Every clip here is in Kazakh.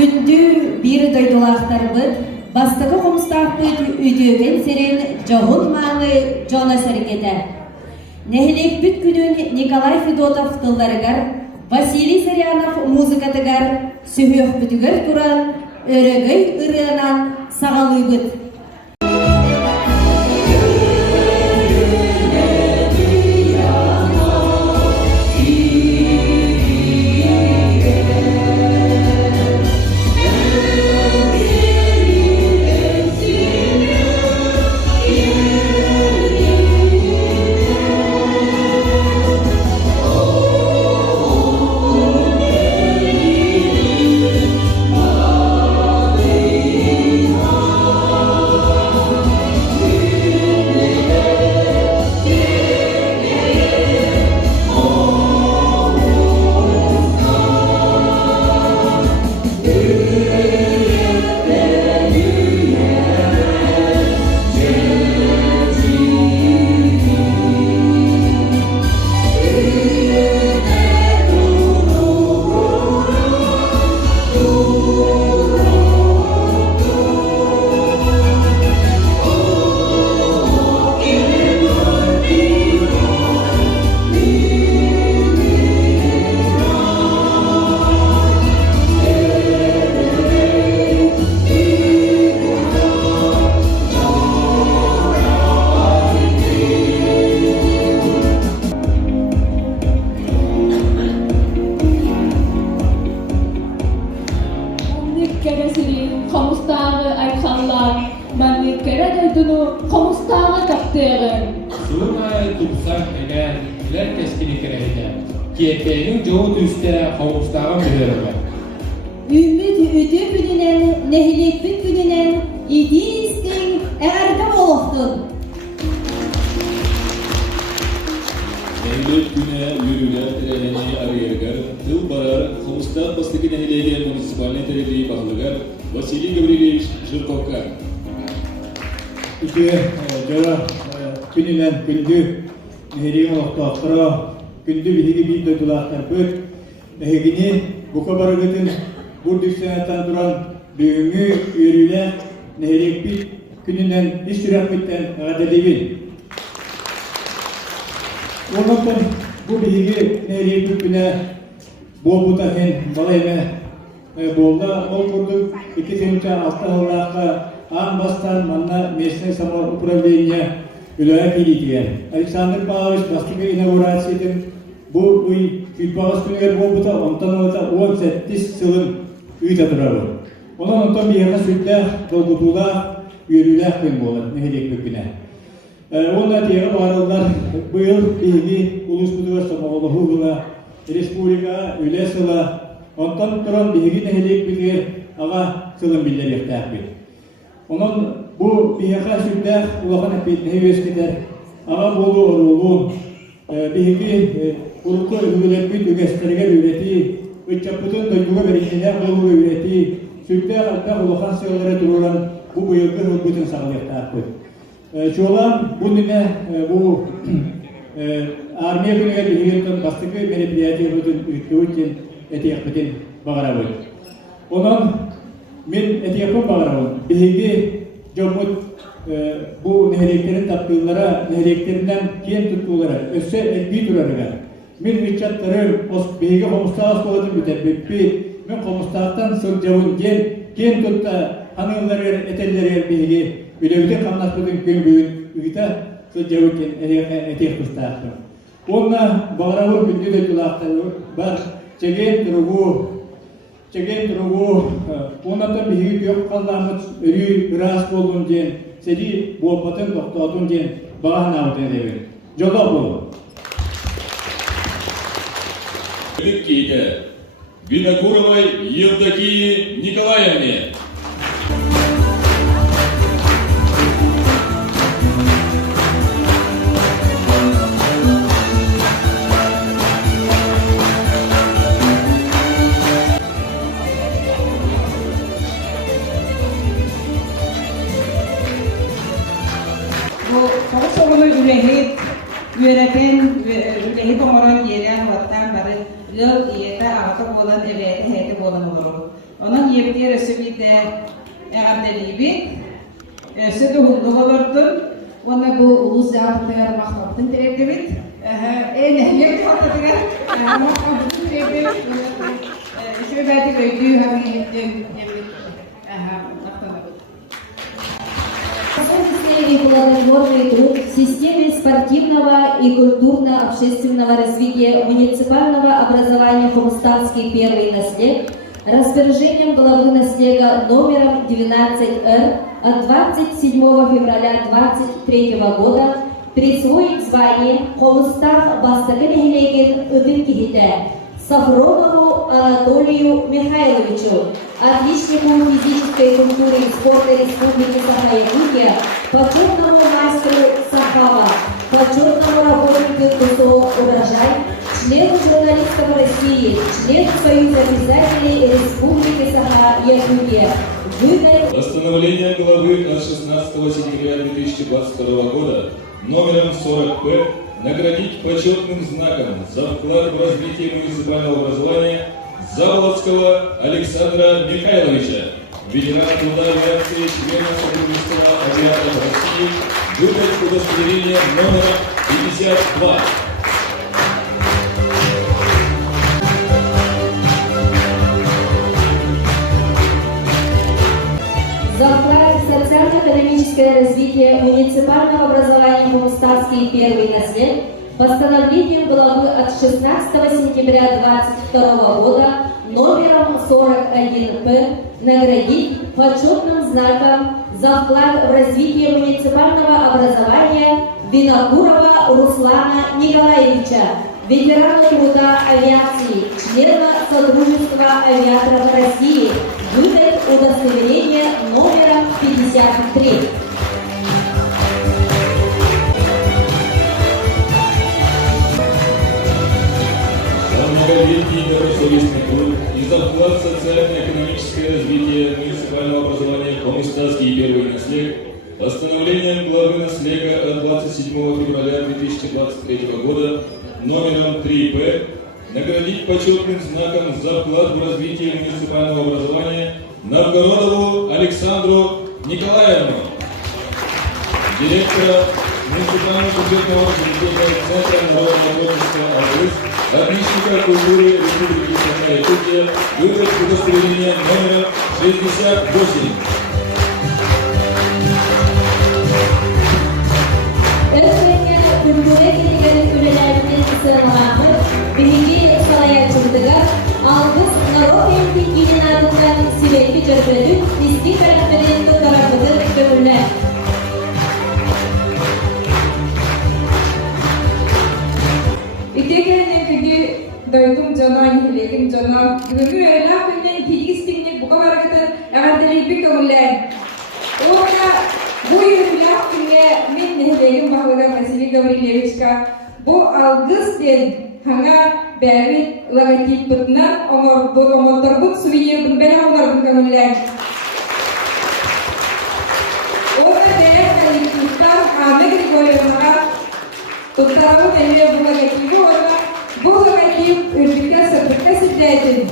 Күндү bir дойдулақтарбыт, бастығы қомыстақпыт үйдеген серен жоғын маңы жона сәргеті. Нәхілек бүт күнін Николай Федотов тылдарыгар, Василий Сарянов музыкатыгар, сүйек бүтігер туран, өрігей ұрынан сағалы бұт. Kiyetlerin çoğu üstte havuzdağı bilirler. Ümmet ödü gününen, nehliklik gününen, idistin, erde oldu. Nehlik güne yürüler, treni arayırgar, tıl barar, havuzda bastıkı nehliğe munisipalini teriliği bağlıgar, Vasily Gavrilevich Zhirkovka. İki, java gününen gündü, nehliğin oktağıra, gündü bilgi bir dödülaklar böt, nehligini bu kabarı gıtın, bu düşsenatan duran büyümü yürüyle nehlik bir gününden iş sürekmitten adedebil. Ondan bu bilgi nehlik bir güne bol butahen balayme bolda ol kurduk, 2 seneçe altı olarak an bastan manna mesne sama upravleniya ülaya kilidiyen. Alexander Pavlovich bastıkı inaugurasiyetin bu uy külpağız günler bol buta ondan olata 18 yılın uy tatırabı. Ondan bir yana sütle dolgutula yürüyle gün bolar nehlik bir güne. Onda diğer varlılar bu yıl bilgi ulus buduvar sama Allah'u'la Respublika üle sıla ondan duran bilgi nehlik bir ağa sılın biller yaktak bir. Onun bu bihaka sütte ulağın nehives gider. Ağa bolu orulu bilgi uluklu ürünler bir ügesteriger üreti üçapıtın duyduğu verişine bolu üreti sütte hatta ulağın sığıları durulan bu yılgı hırgıtın sağlayaktak bir. Çoğulan bununla bu armiya günüge bilgiyetten bastıkı merepiyatı bütün ülke için etiyakıtın bağıra var. Onun men etiyakın bağıra var. Bilgi jomut bu nehirliklerin taptığılara, nehirliklerinden kiyen tuttuğulara, össe etki durarıga. Men üçatları bilgi komustağız koğudun mütebbippi, men komustağızdan sırcavun kiyen tutta hanımları etelleri bilgi Ülevde kanlaştığın gün büyün üyte sırcavun etiyak tutağızdır. Onunla bağıravur gündü de tulağızdır var. Çegen durugu, ondan bir hüyü yok kallamız, ölüyü biraz olduğun diyen, sedi bu patın doktorun diyen bağın avutun devir. Joda bu. Ödükki'de Vinokurovay Yevdokii Nikolayevne. Ürehi boğuran yeri anlattan bari lök iyete ağıtı bolan evete heti bolan olur. Onun ниевтер сөбите әгәмдәлибит. Сөді hulluq olurdun. Ona bu ulus zabıtlar mahtabtın tereddübit. Nehiyek mahtabılar. Mahtabtın tereddübit. Şöyle belki öydüğü hamiyettim. Плодотворный труд в системе спортивного и культурно-общественного развития муниципального образования Хомустанский первый наслед распоряжением главы наслега номером 19Р от 27 февраля 2023 года присвоить звание Хомустах Бастакенегелеген Удынкихите Сафронову Анатолию Михайловичу, отличнику физической культуры и спорта Республики Саха-Якутия, почетному мастеру Сахава, почетному работнику КСО «Урожай», члену журналистов России, члену Союза писателей Республики Саха-Якутия. Постановление главы от 16 сентября 2022 года номером 40П наградить почетным знаком за вклад в развитие муниципального образования Заволоцкого Александра Михайловича, ветерана труда авиации, члена Содружества авиаторов России, выдать удостоверение номера 52. За вклад в социально-экономическое развитие муниципального образования Хомустанский первый наслед постановлением главы от 16 сентября 2022 года номером 41П наградить почетным знаком за вклад в развитие муниципального образования Винокурова Руслана Николаевича, ветерана труда авиации, члена Содружества авиаторов России, выдать удостоверение номером 53. За многолетний добросовестный труд и за вклад в социально-экономическое развитие муниципального образования Хомустанский первый наслед постановлением главы наслега от 27 февраля 2023 года номером 3П наградить почетным знаком за вклад в развитие муниципального образования Новгородову Александру Николаевну, директора муниципального бюджетного учреждения Центра народного творчества «Алгыс», отличника культуры Республики Саха-Якутия, выдать удостоверение номера 68. Öğretmenler kültüre gelinen ülkelerinin sığınmağını bilgi salayatçılığı, algıs Narodin Bilginin adından sürekli çözülüp, iski tarafının tarafıdır görürler. İtekenen kegi doydum jana, yilegim jana. Gübürgü öyle günden tigi istinlik bu kadar kadar ağırdalık kömürler. Orada bu yürümler günde min nehilegim bahlıga Vasili Gavrilevichka bu algıs den hanga berit lagatik putna omor torbut suvinir bun bela omor bun kömürler. Orada değer kalıklıkta Ahmet Grigoryen'a Tuttaramu tenye bu lagatik orada bu lagatik ürgüte sabıkta siddetin.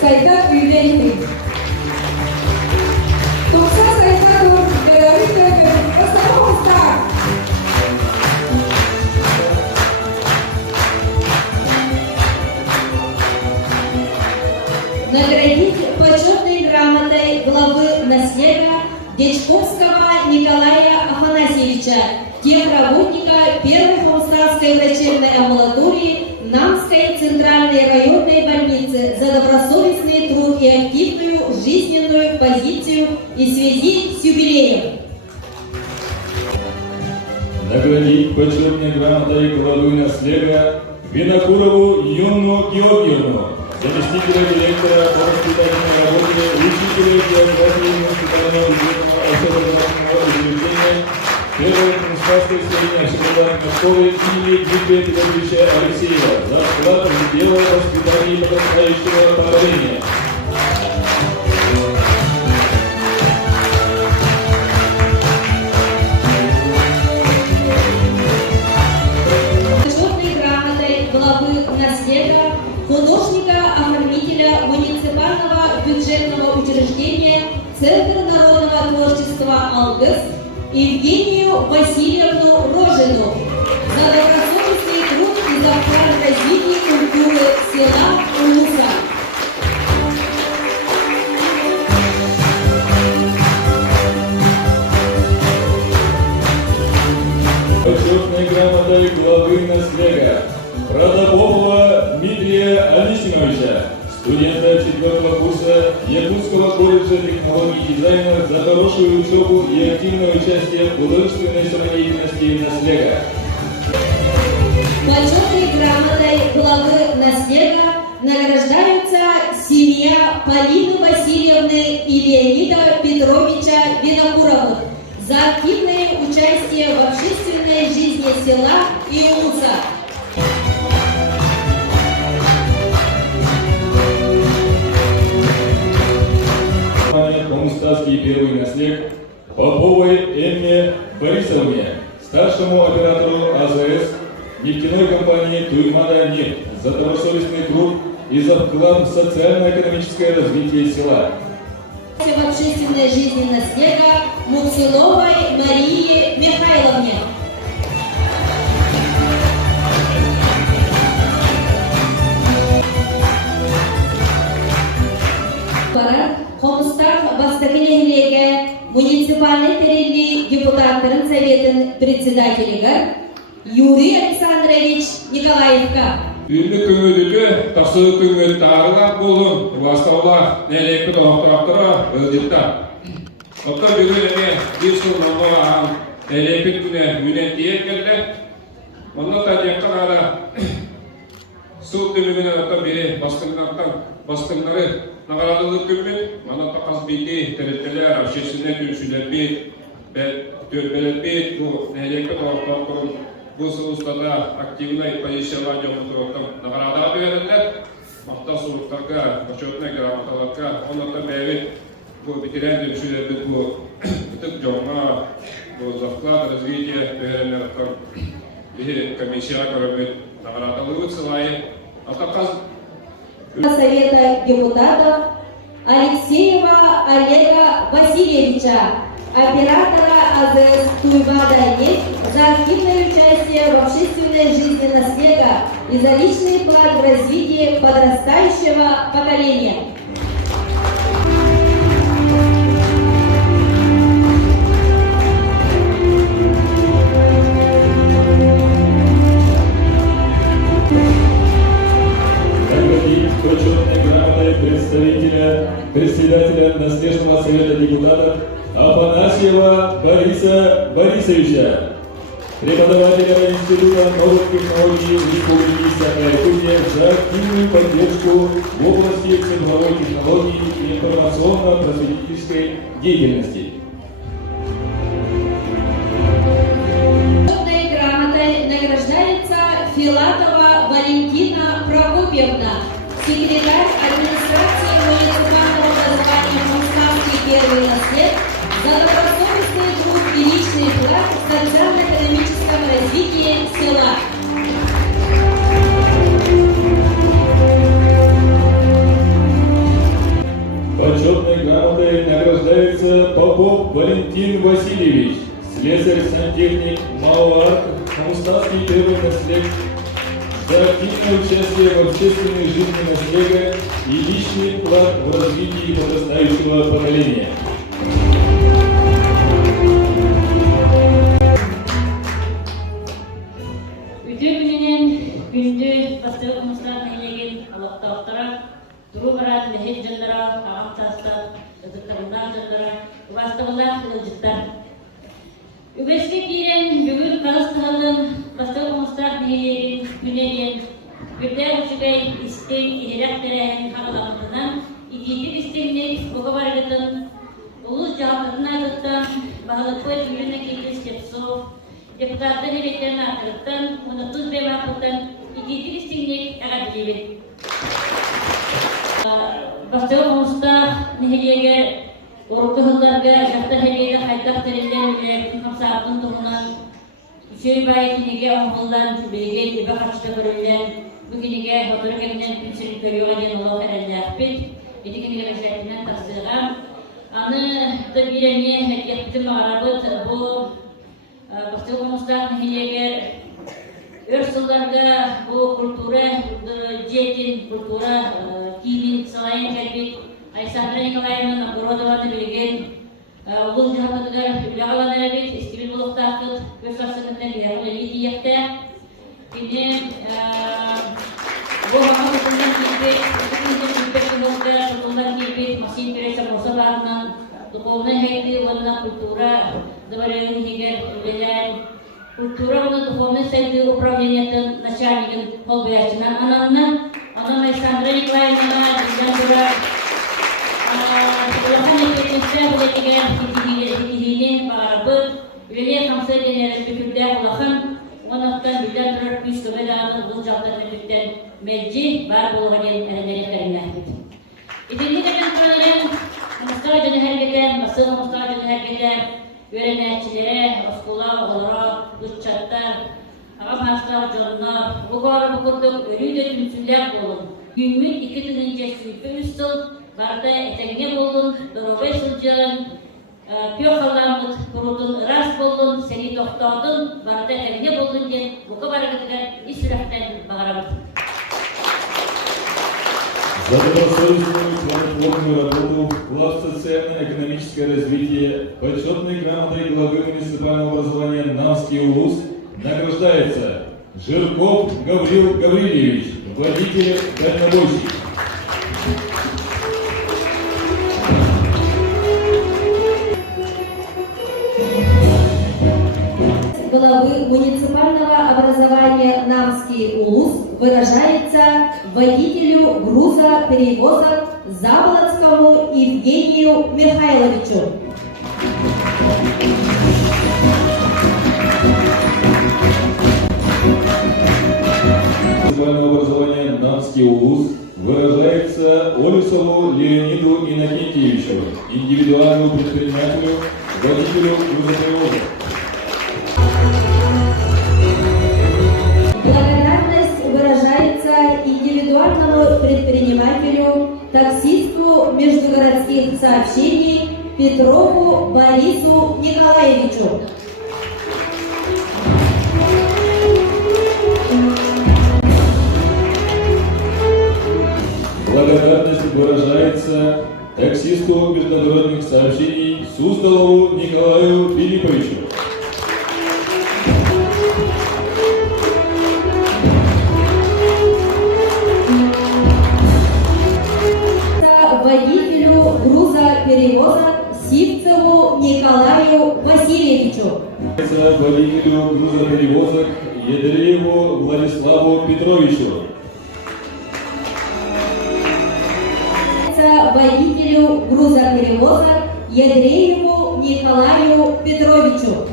Sayıdan üyeleydi. Tuksa sayıdan beraber görüyorum. Asal olsa. Наградить почетной грамотой главы наслега Дечковского Николая Афанасьевича, техработника Первой Хомустанской врачебной амбулатории Намской центральной районной больницы за добросовестный труд и активную жизненную позицию и в связи с юбилеем. Наградить почетной грамотой главы наслега Винокурову Юну Георгиевну, заместителя директора по воспитательной работе, учителя географии муниципального бюджетного общественного учреждения Первой Хомустанской средней общеобразовательной школы имени Дмитрия Петровича Алексеева за вклад в дело воспитания подрастающего поколения. Почетной грамотой главы наслега художника-оформителя муниципального бюджетного Центр народного творчества «Алгыс» Евгению Васильевну Рожину за добросовестный труд и за вклад в развитие культуры села Улуса. Почетной грамотой главы наслега Протопопова Дмитрия Анисимовича, студента 4-го курса Якутского колледжа технологий и дизайна, за хорошую учебу и активное участие в художественной самодеятельности наслега. Почетной грамотой главы наслега награждаются семья Полины Васильевны и Леонида Петровича Винокуровых за активное участие в общественной жизни села и Улуса. Комстатский первый наслед Поповой Эмме Борисовне, старшему оператору АЗС нефтяной компании «Туймада-нефть» за добросовестный труд и за вклад в социально-экономическое развитие села. В общественной жизни наслега Муксуновой Марии Михайловне. Комстав бастакелегилеге муниципальный террили депутаттарын советін председателігі Юрий Александрович Николаевка. Үйінді көңілігі тақсы көңіл тағырылар болын, бастаула нәлекті доқтақтыра өздетті. Оттар бүгін әме бір сыл намыға ағын нәлекті күні үйнен дейін келді. Онда тәдеққан ада сыл түмігіне оттар бері бастығынары нағарадылық күммен, манатта қаз бейді тәреттелер, общественне түншілер бейд, төлбелер бейд, бұл нәлекті доқтақтырын бұл сұлыстада активный позициялар жоғытырықтың нағарада берілер. Мақта сұлықтарға, почетный грамоталарға, онатта бәйбет бұл бітірен түншілерді бұл бүтік жоңға, бұл завклад развитие берілердің бір комиссия көрімет нағарадалығы сылайы. Совета депутатов Алексеева Олега Васильевича, оператора АЗС «Туймада-нефть», за активное участие в общественной жизни наслега и за личный вклад в развитие подрастающего поколения. Почетной грамотой председателя наследного совета депутатов Афанасьева Бориса Борисовича, преподавателя Института новых технологий Республики Саха-Якутия за активную поддержку в области цифровой технологии и информационно-просветительской деятельности. Почетной грамотой награждается Филатова Валентина Прокопьевна, секретарь администрации муниципального образования Комстатский первый наслед, за добросовестный труд и личный вклад в социально-экономическом развитии села. Почетной грамотой награждается Попов Валентин Васильевич, слесарь-сантехник МАО Комстатский первый наслед, за активное участие в общественной жизни наслега и личный вклад в развитие подрастающего поколения. Günde bastığı Mustafa'nın ilgili alaktağıtlara, duru barat, lehit canlara, ağam tasta, ızıklarından canlara, bastığı kılıcıtlar. Übeske giren, bugün kalıstığının bastığı Mustafa'nın ilgili günlerin, birde uçugay istek, ihraktereyen hağlamından, ikilik isteklik, bu kabargıtın, ulus cevaplarına gıttan, bağlıklı cümlene kekil stepso, депутаттар электерин акырыттан, унутуз бе вакыттан, икити истиңнек агадилебет. Бастығы мұста нехелеге, орукты хылларга, жақта хелеге қайтақ терелден үлек, қамсаптың тұғынан, үшөй байетінеге оңғылдан, жүбейге, ебе қачта көрілден, бүгінеге отыры кемден пенсилік көріуға ден олау әрелді ақпет, етікенеге рәшәтінен тақсыға, Аны да бирене хекеттим арабыт бу бастыгымызда нехилегер өрсылдарга бу культура жетин культура кийин салайын кәлбит Александра Николаевна Городованы билген улул жахатыгар үлагалан әрбет истибил болуқтақыт көрсарсынытын яғылы едиекті Кіне бұл маған ұтындан келбет Масин Переса Морса бағынан духовный хайды онына культура дабарығын егер үлелән культура оны духовный сайды управлениятын начальникын қолбаясынан ананна Анам Александра Николаевна бізден бұра Улахан екетінсі бұлетіген хитихіне бағарбы үлеле қамсы денері бүкілді улахан Онақтан білден тұрар күш көбелағының бұл жақтан өтіктен мәджи бар болғанен әрінері кәрін әхмет. Итінді кәтен тұраларын Мұстаға жөні әргетен, Масығы Мұстаға жөні әргетен, өрен әтчілері, Оскула, Олара, Лұтчаттар, Аға Пастар, Жонлар, Бұғары бұқырдық өрі де түмсілер болын. Күнмін 2 сүйіпі үстіл, барды әтәңге болын, Доробай сылжығын, Пёхалармыт құрудың рас болын, сәні тоқтаудың, барды әтәңге болын ден, бұқы барығытыға исірақтан бағарамыз. За добросовестную плодотворную работу, вклад в социально-экономическое развитие, почетной грамотой главы муниципального образования Навский УЛУС награждается Жирков Гаврил Гаврильевич, водитель дальнобойщик. Главы муниципального образования Намский УЛУС выражается водителю грузоперевозок Заболотскому Евгению Михайловичу. Муниципального образования Намский УЛУС выражается Олесову Леониду Иннокентьевичу, индивидуальному предпринимателю, водителю грузоперевозок. Благодарность выражается индивидуальному предпринимателю, таксисту междугородских сообщений Петрову Борису Николаевичу. Благодарность выражается таксисту международных сообщений Суздалову Николаю Филипповичу. Водителю грузоперевозок Сивцеву Николаю Васильевичу. Водителю грузоперевозок Едрееву Владиславу Петровичу. Водителю грузоперевозок Едрееву Николаю Петровичу.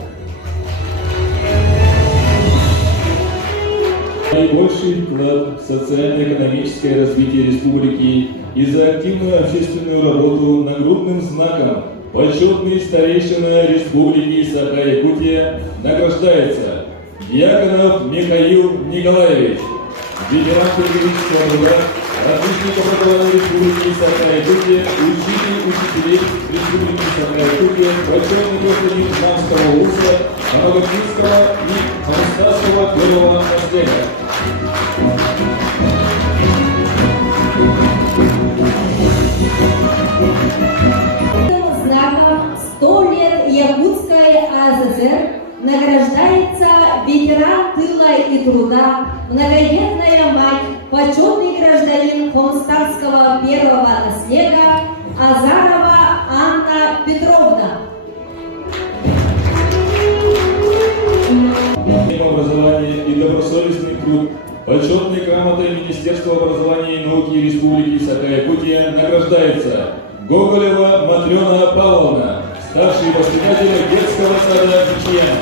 Наибольший вклад в социально-экономическое развитие республики и за активную общественную работу нагрудным знаком почетный старейшина Республики Саха-Якутия награждается Дьяконов Михаил Николаевич, ветеран педагогического труда, отличник образования Республики Саха-Якутия, учитель учителей Республики Саха-Якутия, почетный гражданин Намского УЛУСа, Новогородского и Анастасского первого наследия. Знаком 100 лет Якутской АССР награждается ветеран тыла и труда, многодетная мать, почетный гражданин Хомстадского первого наследия Азарова Анна Петровна. Образование и добросовестный труд. Почетной грамотой Министерства образования и науки Республики Саха-Якутия награждается Гоголева Матрена Павловна, старший воспитатель детского сада Мичьяна.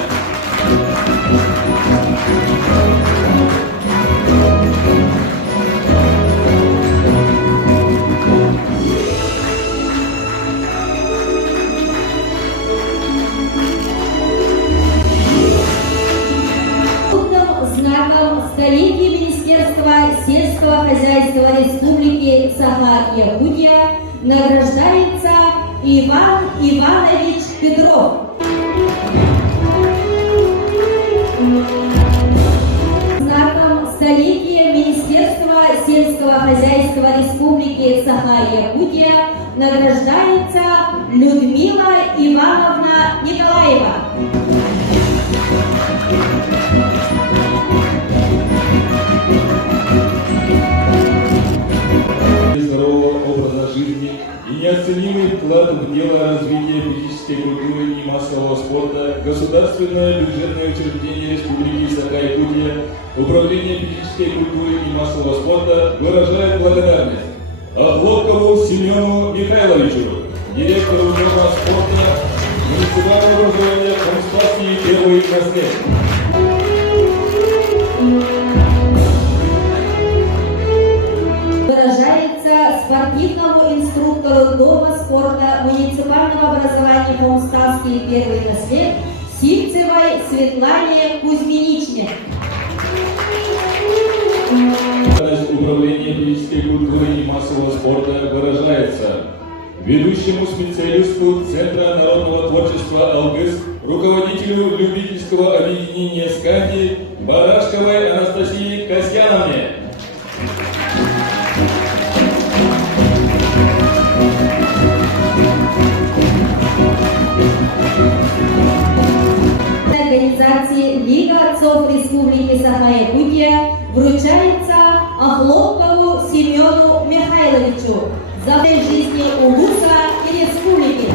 Знаком столетия Министерства сельского хозяйства Республики Саха-Якутия награждается Иван Иванович Петров. Знаком столетия Министерства сельского хозяйства Республики Саха-Якутия награждается Людмила Ивановна Николаева. Здорового образа жизни и неоценимый вклад в дело развития физической культуры и массового спорта государственное бюджетное учреждение Республики Саха-Якутия Управление физической культуры и массового спорта выражает благодарность Охлопкову Семену Михайловичу, директору Дома спорта муниципального образования Комстатский первый наследник. Выражается спортивному инструктору Дома спорта муниципального образования Комстатский первый наследник Сивцевой Светлане Кузьминичне. Управление физической культуры и массового спорта выражается ведущему специалисту Центра народного творчества «Алгыс», руководителю любительского объединения «Сканди» Барашковой Анастасии Касьяновне. Организации Лига отцов Республики Саха-Якутия вручается Охлопкову Семену Михайловичу за жизни Улуса и Республики.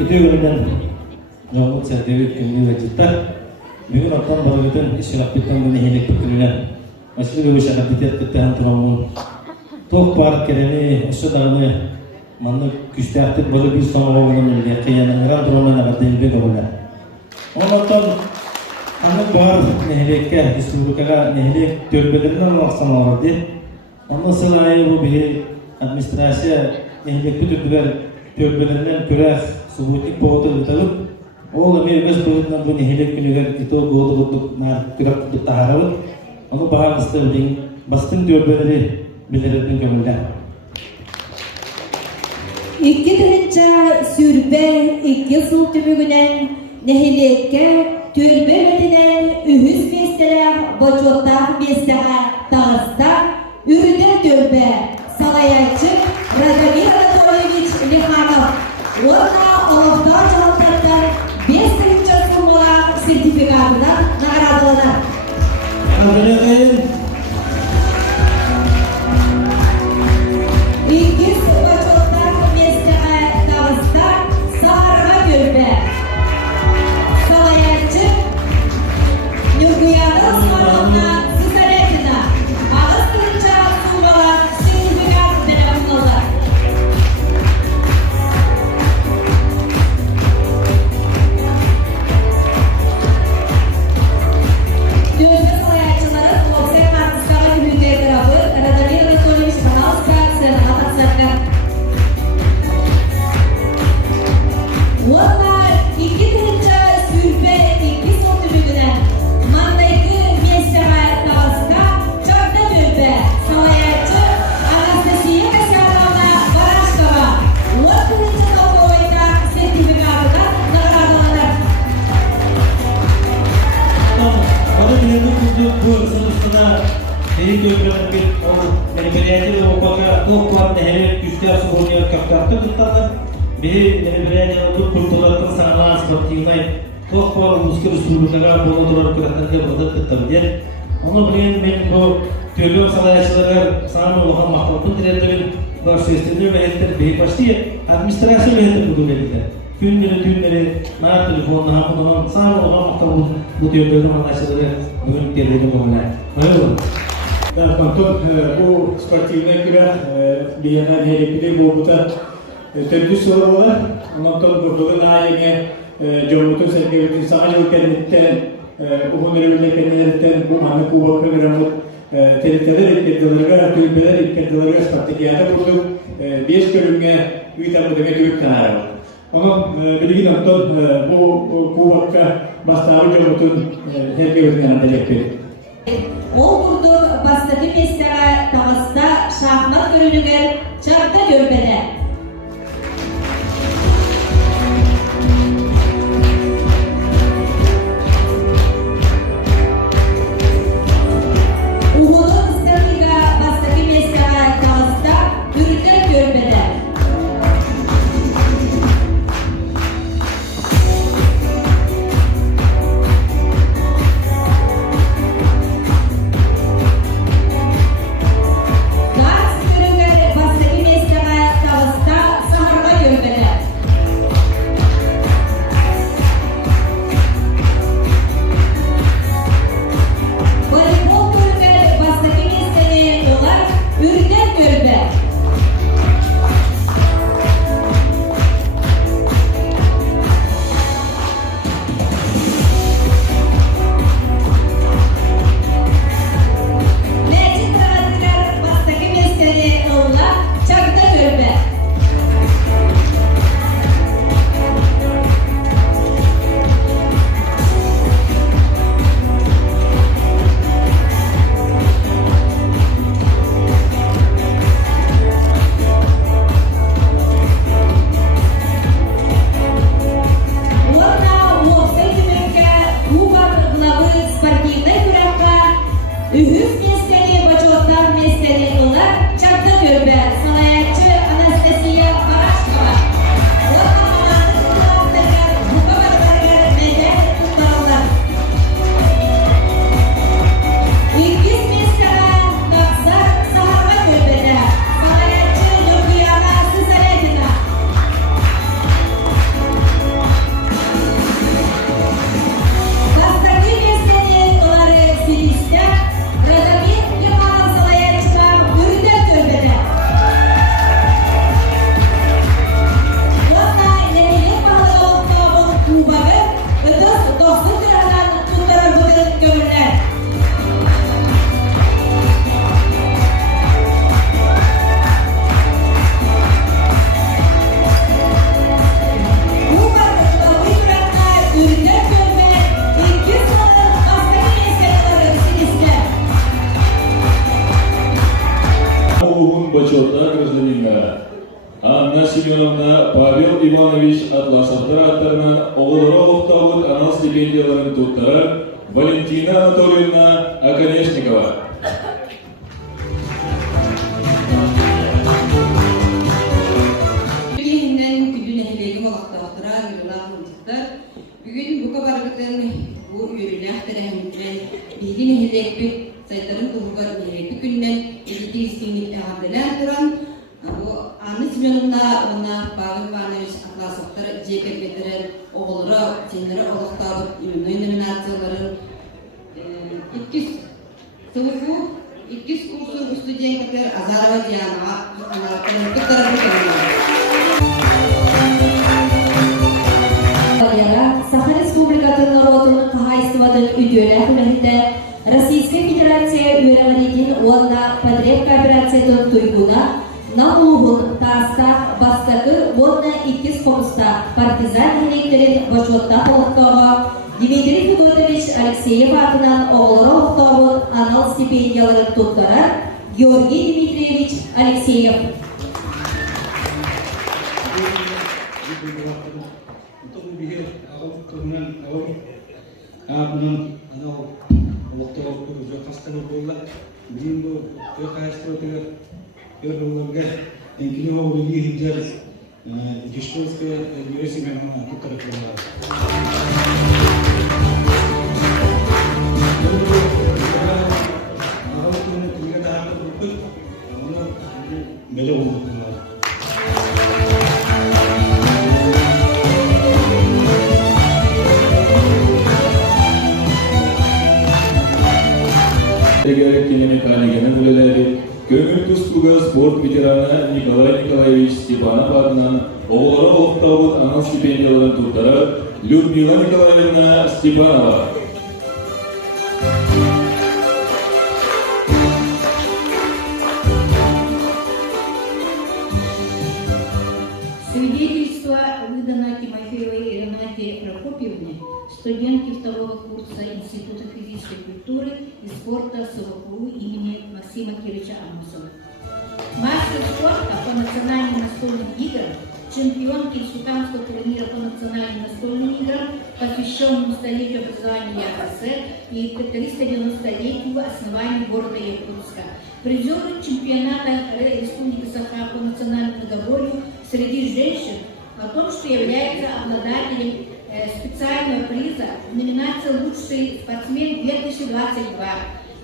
ütügünden Yolun serdevi kümlü ve cidda bugün attan barıgıtın işiraklıktan bunu hilik bütününe Aşırı görüşe kapitet kıttıhan turamın Toq barık kereni aşı dağını manlı küste aktık balı bir son oğlunun ile kıyanın turamına kadar bir doğrular Ondan anlık bağır nehirlikке, Respublika'ya nehirlik tölbelerinden aksana vardı. Ondan sonra bu bir administrasiya nehirlikli tölbelerinden köre subutik boğutu tutalım. Oğlum bir göz boyutundan bu nehirlik günüger ito goğdu bulduk, kürek tutup taharabı. Onu bağır bastın tölbeleri bildirdin gömülden. İki tırınca sürbe, iki sıl tümügünen nehirlikке türbe ödenen ühüz mesleğe, boçotta mesleğe, dağısta, ürüden türbe, salayayçı, Radamir Anatolyevich Likhanov. Orada Allah'tan cevaplardan 5 tırınca sunmalar sertifikatına nagradalılar. İki sıl boçotta mesleğe, dağısta, salarga türbe. Nurguyada Osmanlı'na Sisaret'ina ağız kırınca Suvalar sertifikat veren bunlar. Düğünde salayacıları Loksen Artistağı Hüdüğe tarafı Radamir Anatolyevich Banovska Senat Aksarka. Onlar iki kırınca sürbe iki son tümüdüler. Mandaki mesleğe dağıska çarda bölbe salayacı Anastasiya Kasyadovna Barashkova. O kırınca topluluğunda sertifikatına nagradalılar. Bana bilerini kurduk bu sınıfına Derin dövülen bir merkeziyeti ve opaka tohkuan nehirlik güçler suhunuyor kaptartı tutanlar. Bir merkeziyeti olduğu kurtulatın sağlanan sportivnay tohkuan uluslu Respublikalar bolu durar kıratlarında burada tıttabidir. Onu bilen benim bu tövbe salayacılara sağlanan olan mahvaltın dilerleri var seslenir ve etler beyik başlıyor. Administrasyon ve etler bu dönemde. Tünleri, nar telefonla hamurdan sağlanan olan mahvaltın bu tövbeleri anlaşıları bugün geldiğini bulunlar. Öyle mi? Dan konton bu sportivne göre bir yana nehirlikli bu buta tepki soru var. Ondan sonra burada naime Cumhuriyet'in sergilerini sadece ülkelerden uhunları kendilerden bu manı kuvvetli bir amut tehlikeler etkilerine, tülbeler etkilerine strategiyada bulduk. 5 bölümge üyden bu demek büyük tanrı. Ama bilgin ondan bu kuvvetli bastırı Cumhuriyet'in sergilerini anlayacak. O kurdu bastaki mesleğe dağısta şahmat görünüger çarda görbede. Uhudun istatika bastaki mesleğe dağısta ürüten görbede. Gaz görünüger bastaki mesleğe dağısta Иванович Атласовтар аттарынан оғылыра олықтауыт анал стипендияларын туттары Валентина Анатольевна Оконечникова. Бүгін бұқа барғытын бұл үйірілі ақтарағымден білген әйелікпі сайтарын тұғығар әйелікпі күннен әйелікті істейініп әғамдылан тұран Анны Семеновна оны Павел Иванович Атласовтар жекер бетірін оғылыра, тенері олықтабы үйінной номинацияларын 200 курсын студенттер Азарова Диана Саха Республикатын народының қағайсывадың үйдері әкімәлді Российская Федерация үйерәғалеген онда подряд кооперациятын тұйгуна Налуғын тастақ бастағы онда 2 қомыста партизан әлектерін башотта қолықтауға Дмитрий Федотович Алексеев атынан оғылыра ұқтауын анал стипендияларын тұттары Георгий Дмитриевич Алексеев. Механиканың үлелері көңіл тұстуға спорт ветераны Николай Николаевич Степанов атынан оғылыра олықтауыт анал стипендияларын тұттары Людмила Николаевна Степанова. Свидетельство выдано Тимофеевой Ренате Прокопьевне, студентке 2-го курса Института физической культуры и спорта СВКУ имени Максима Кирича Амосова. Мастер спорта по национальным настольным играм, чемпионки республиканского турнира по национальным настольным играм, посвященному столетию образования РСФСР и 390-летию основания города Якутска. Призеры чемпионата Республики Саха по национальному многоборью среди женщин о том, что является обладателем специального приза в номинации «Лучший спортсмен 2022»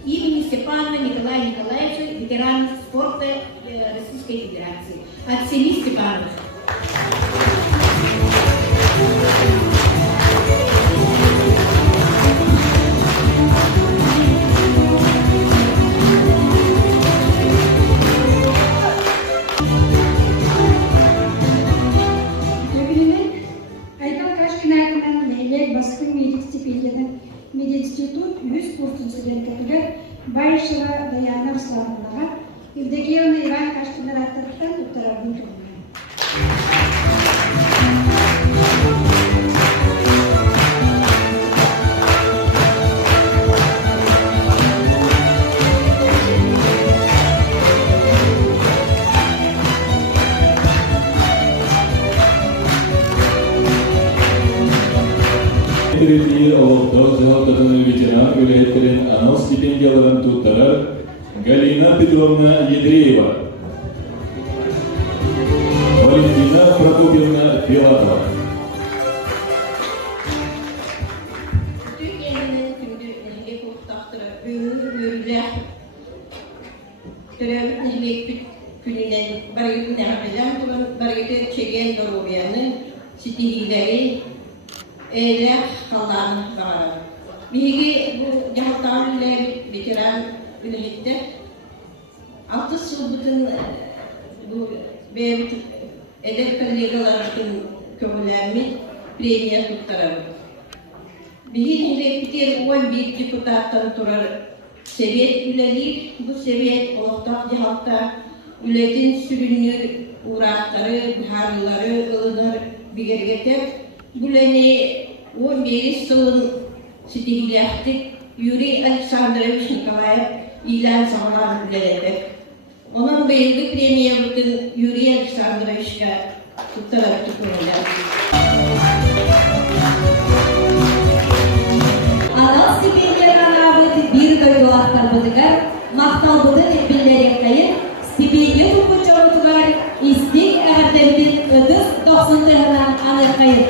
имени Степанова Николая Николаевича, ветерана спорта Российской Федерации. От семьи Степановых. Мединститут 100 курсын студенттері Байышева Даяна Руслановнаға, Евдокиевна Иван Каштинар аттарықтан ұттарабын тұрған. Третий олықтау жауаптатының ветеран үлелеттерін анал стипендияларын туттары Галина Петровна Едреева, Валентина Прокопьевна Филатова. Türkiye'nin tümdürlüğüne kurtaktırı büyülü Türkiye'nin gününden barıgıtı nehapeden turan barıgıtı çeken Dorobiyan'ın sitilileri eyle kallarını var. Bilgi bu cahatan ile bitiren ünlükte 6 yıl bütün bu edep kollegaların kömürlerimi premiye tuttarır. Bilgi reptir 11 deputattan turar seviye üyelik. Bu seviye ortak cihatta ületin sürünür uğraşları, buharları, ılınır bir gergeter. Buleni 11 yılın stihiliyattık Yuri Alexandrovich Nikolaev ilan sağlar bilelerek. Onun bayıldık premiye bütün Yuri Alexandrovich'a Туттарар туттарар. Анал стипендияны анабыты бир дойдуақтар бұдығар, мақтал бұдын etbillere kayın, stipendiya tutucular istik ərdəbidin ödüz 90'ından anır kayın.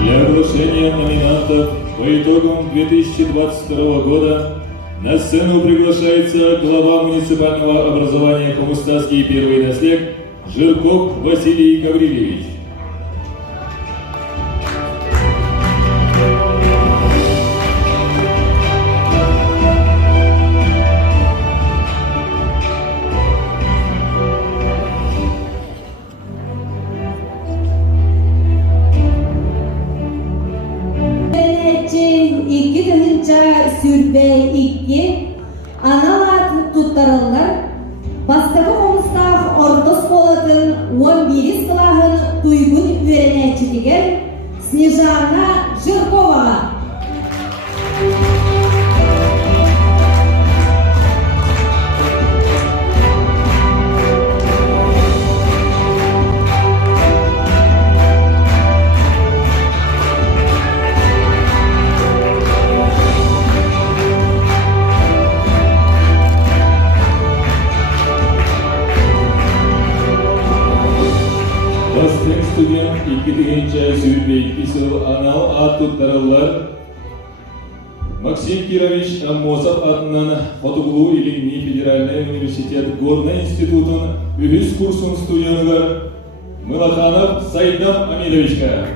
Для оглашения номинантов по итогам 2022 года на сцену приглашается глава муниципального образования Комустарский первый наслег Жирков Василий Гаврилевич. Sürbe 2 analat tuttarılır. Bastığı olmuşta orta skolatın 11 silahın duygun öğrenecidiger Snejana Жиркова. Бастың студент 2-генче сүйрбе 2 сыл анал ат туттарылар Максим Кирович Аммосов атынан Фотоглу Илинни Федеральный университет Горный институтын үгіз курсын студенігер Мылаханов Сайдам Амиловичка.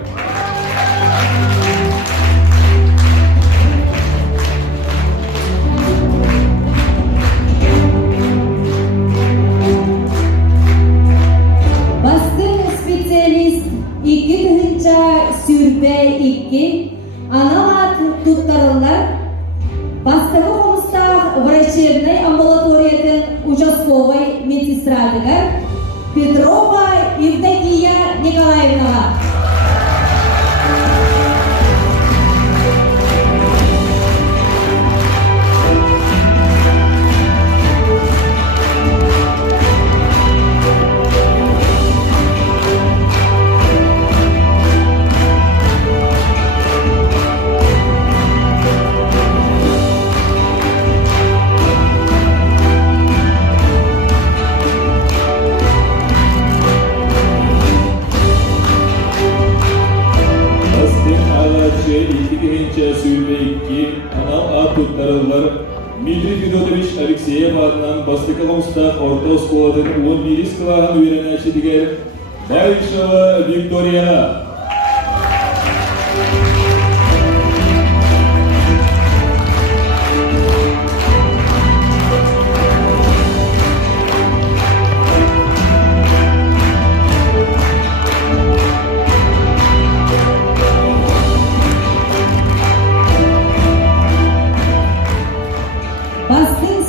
Sürbe 2 analat tuttarılır. Bastığı olmuşta врачебный амбулаториятын участковый медсестрадыгар Петрова Евдокия Николаевна. Дмитрий Федотович Алексеев атынан Бастыкаломста орта сколадың 11 клағын үйренәшідігер Байышева Виктория.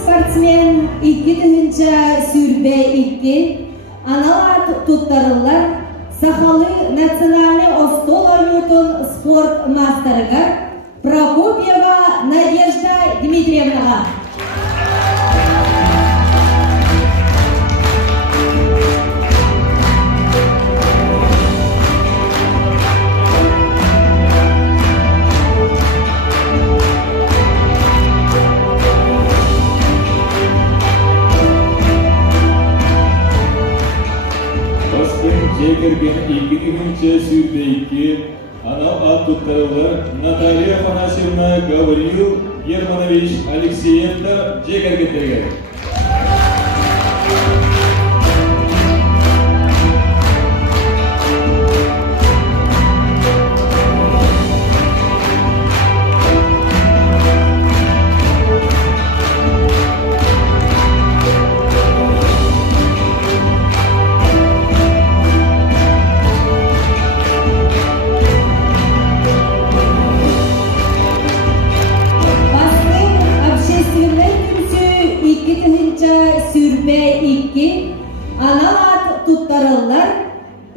Спортсмен 2-нче Sürbe 2 аналат tuttarılır. Сахалы национальный остол ойнутын спорт мастерыгар Прокопьева Надежда Дмитриевнаға. Жекерген 2-нче Sürbe 2 анал ат туттарылыр Наталья Афанасьевна Гаврил Германович Алексеенко жекергендерге.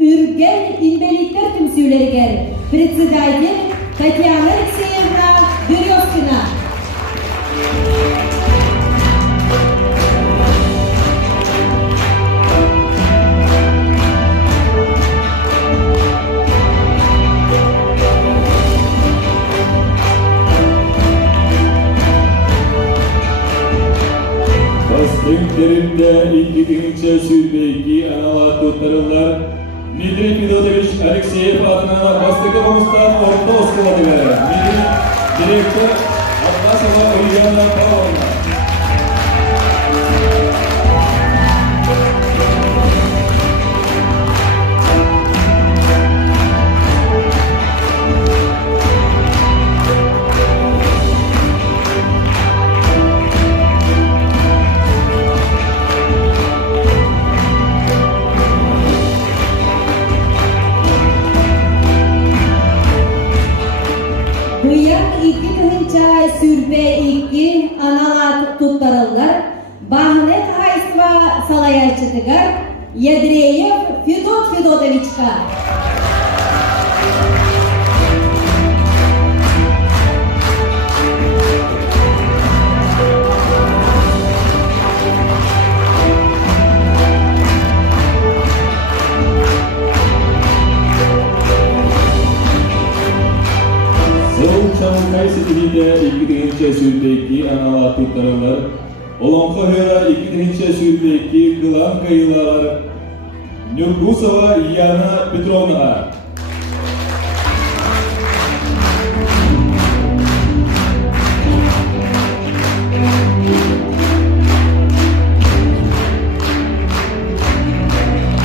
үрген инвалидтер түмсүйлергер председатель Татьяна Алексеевна Березкина. Бастыңтерінде 2-ші сүрбейки анала тұттырылар Дмитрий Федотович Алексеев атынан бастығы комыстан орта ұскаладығы. Директор Аббасова Ульяна Павловна. Буян 2-ші сүрбе 2 аналат тұттарылар Бахнет Хайства Салаячытыгар Ядреев Федот Федотовичка. Шамылкай сетевиде 2-ші сүрбейки анала тұттырылар Олонқы höра 2-ші сүрбейки қылан қайылар Нюргусова Яна Петровнаға.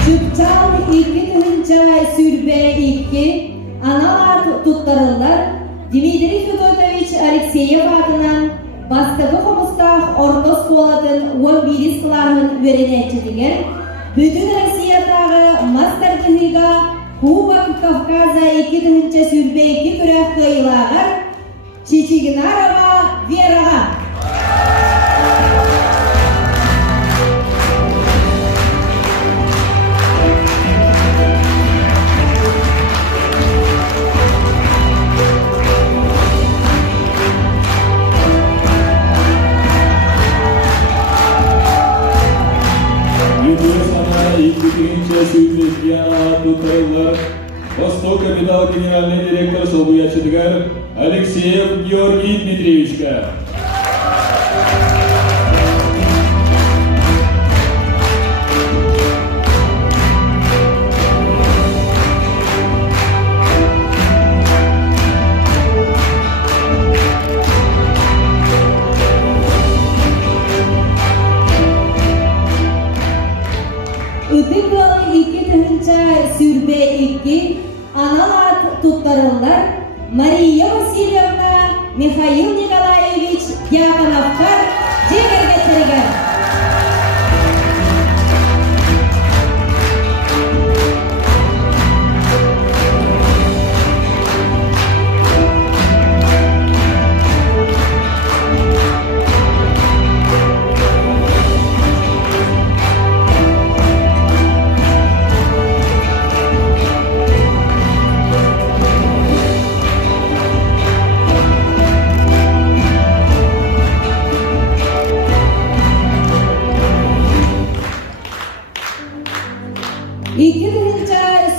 Чүпчал 2-ші сүрбе 2 аналат тұттарылар Дмитрий Федотович Алексеев атынан бастығы қомыстақ орнос болатын 11 қылағын өренетчетіген бүтін Россиятағы мастер-тігіға Кубок Кавказа 2-ші сүрбе 2 күрәк қиылағыр Чечигинарова Вераға. Югославия 2-ші сүрбейки анала тұттырылар Восток Капитал генеральный директор Солбуячытыгар Алексеев Георгий Дмитриевичка. Үтікол 2-ші сүрбе 2 аналат тұттарылар Мария Васильевна Михаил Николаевич Дьяконовкар жегергеттірген.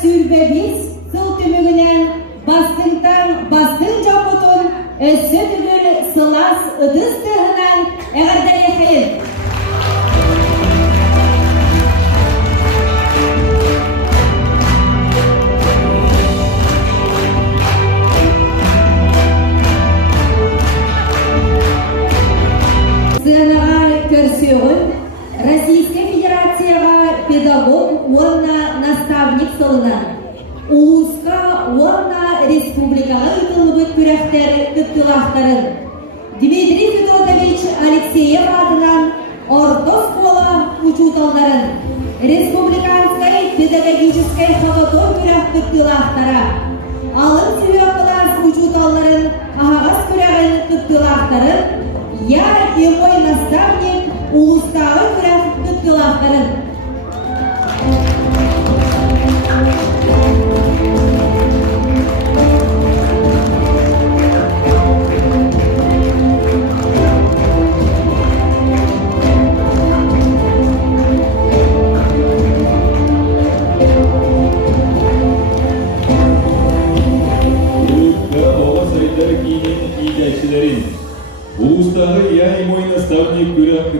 Сүрбе 5 сыл түмігінен бастың жапытын өссі түгіл сылас ыдыс тығынан әғірдәлі Российская Федерацияға педагог орна наставник сылынан. Улуска орна республикаға үтілі күрәқтер үттілақтарын. Дмитрий Федотович Алексеев атынан орта школа учуталдарын. Республиканской педагогической хаватой күрәқ үттілақтара. Алын сүйеқылас учуталдарын ағағас күрәғын үттілақтарын. Я и мой наставник улустағы күрәқ үттілақтарын.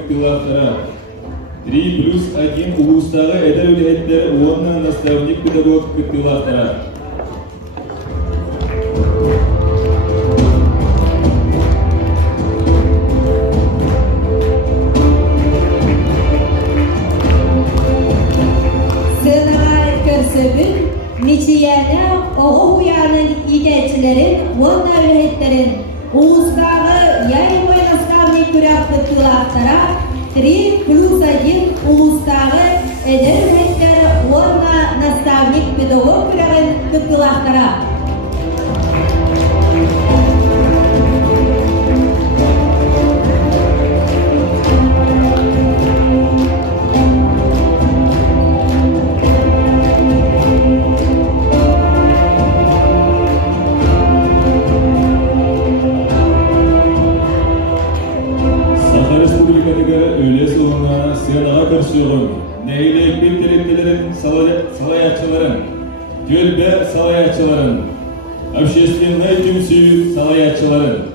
кыктылаахтара 3+1 улустагы эдер үлэхеттер уонна наставник педагог кыктылаахтара. Körsöbün, Miçiyene, oğu uyanın idelçilerin, vonna öğretlerin, Ulusdağı yayın oynastavni küraktıktılahtara, 3+1 Ulusdağı eder öğretler, vonna nastavnik pedagog kürakın tıktılahtara. Neyle bildirimlerin salayatçıların, gölbe salayatçıların, общественной tümsü salayatçıların.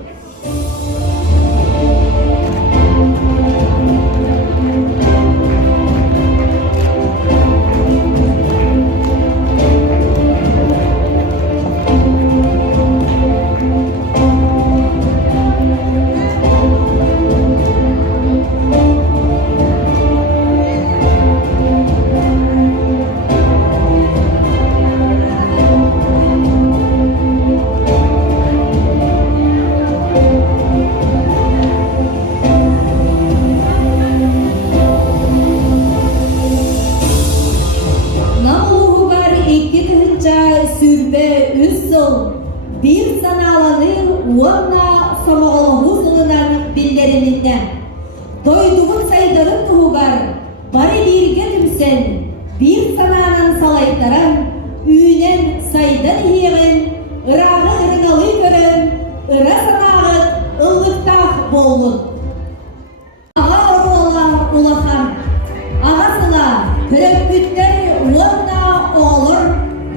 Bir sanalanır vonna somoğluğuzluğundan billerinden. Doyduğun sayıların tuğgar, bari bir gedimsen, bir sananın salaytaran, üynen saydan hiyeğin, ırağı ırınalı gören, ıra sanağı ıllıktah bolun. Ağa oğla ulakan, ağasıla, pörökbütler vonna olur,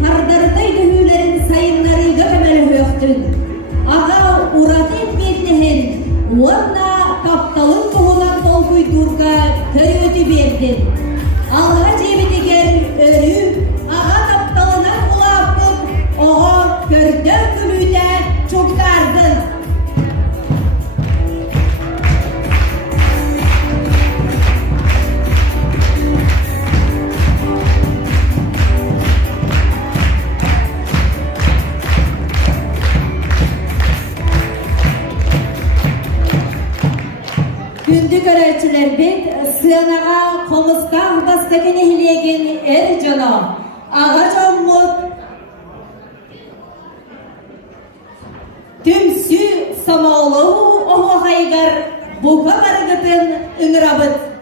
hardartaydı hülerin sayınları gömemeli höktün. Ağa uratın bildihin, vonna kaptalın kuhulan tolkuy durga körüyötü verdim. Alha cebediger örü, ağa kaptalına kulaktık, oğa kördön gülüde çoktardı. Gündük öğretçiler bit, sığınağa komustan bastakini hiliyegin er cana. Ağa canmut, tümsü samalığı ohu haygar, buka barıgıtın ıngırabıt.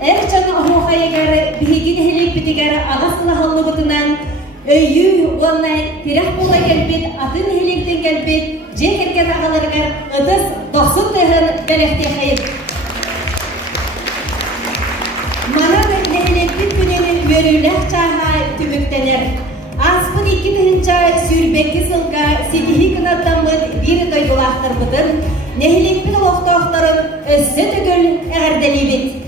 Erçan ahohayagara bihigin helik bitigara agasla hallıgıtınan öyyü onay tirah bola gelbet, atın helikten gelbet, cekerken ağalargar ıdız dosun tığın belekte hayır. Mana nehelekbit gününün yörüylek çaha tümüktener. Aspın 2000 sürbeki sılga sidihi kınattamıd bir doygulahtır bıdın. Nehelekbit oğukta oğukların össü tügül eğerdelibit.